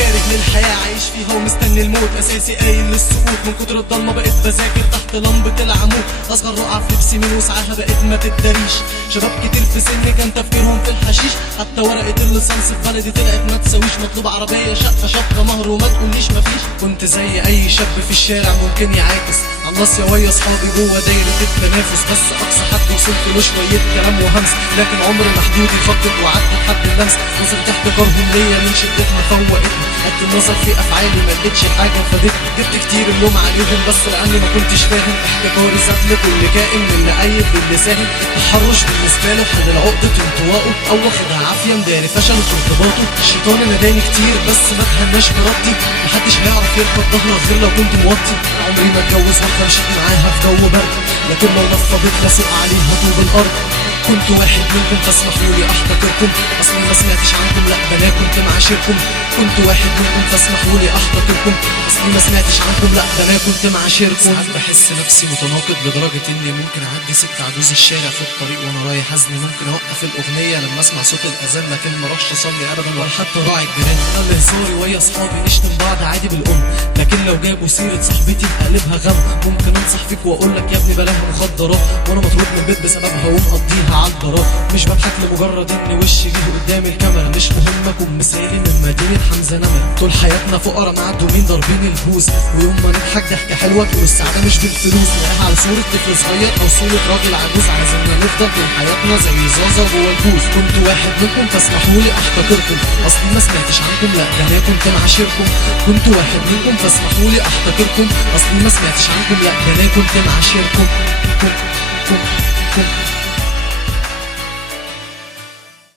كاره للحياة عايش فيها ومستني الموت، اساسي قايل للسقوط من كتر الضلمة بقيت بذاكر تحت لمبة العمود. اصغر رقعة في لبسي من وسعها بقيت ما تتداريش. شباب كتير في سني كان تفكيرهم في الحشيش، حتى ورقة الليسانس في بلدي طلعت ما تساويش. مطلوب عربية شقة شبكة مهر وما تقوليش مفيش. كنت زي اي شاب في الشارع ممكن يعاكس على الناس ويا اصحابي جوه دايرة التنافس، بس اقصى حد وصلت له شوية كلام وهمس، لكن عمر محدودي خطط وعدت لحد اللمس. وصلت احتكارهم ليا من شدة ما فوقتني، قد النظر في افعالي ما لقيتش حاجة فادتني. جبت كتير اللوم عليهم بس لاني ما كنتش فاهم احتكاري ساب لكل كائن من اللي قايد باللي ساهم. تحرش بالنسبة له حل عقدة انطواءه، او واخدها عافية مداري فشله في ارتباطه. الشيطان ناداني كتير بس ما تهناش بربطي، محدش هيعرف يركب ظهرك غير لو كنت موطي. عمري ما اتجوز واحدة مشيت معاها في جو برد، لكن لو نفضت لاسوق عليها طوب الارض. كنت واحد منكم فاسمحوا لي احتكركم، اصلي ما سمعتش عنكم لا ده انا كنت معاشركم. كنت واحد منكم فاسمحوا لي احتكركم، اصلي ما سمعتش عنكم لا ده انا كنت معاشركم. ساعات بحس نفسي متناقض لدرجة اني ممكن اعدي ست عجوز الشارع في الطريق وانا رايح ازني. ممكن اوقف الاغنية لما اسمع صوت الاذان، لكن ما اروحش اصلي ابدا ولا حتى راعي الجيران. انا هزاري ويا اصحابي نشتم بعض عادي بالام، لكن لو جابوا سيرة صاحبتي بقلبها غم. ممكن انصح فيك واقول لك يا ابني بلاها مخدرات، وانا مطرود من البيت بسببها ومقضيها على الضراب. مش بضحك لمجرد ان وشي جه قدام الكاميرا، مش مهم اكون مثالي من مدينة حمزة نمرة. طول حياتنا فقراء معدومين ضاربين البوز، ويوم ما نضحك ضحكة حلوة تقول السعادة مش بالفلوس. نلاقيها على صورة طفل صغير او صورة راجل عجوز، عايزيننا نفضل طول حياتنا زي زازا جوه الكوز. كنت واحد منكم فاسمحوا لي احتكركم، اصلي ما سمعتش عنكم لا ده انا كنت معاشركم. كنت واحد منكم فاسمحوا لي احتكركم، اصلي ما سمعتش عنكم لا ده انا كنت معاشركم.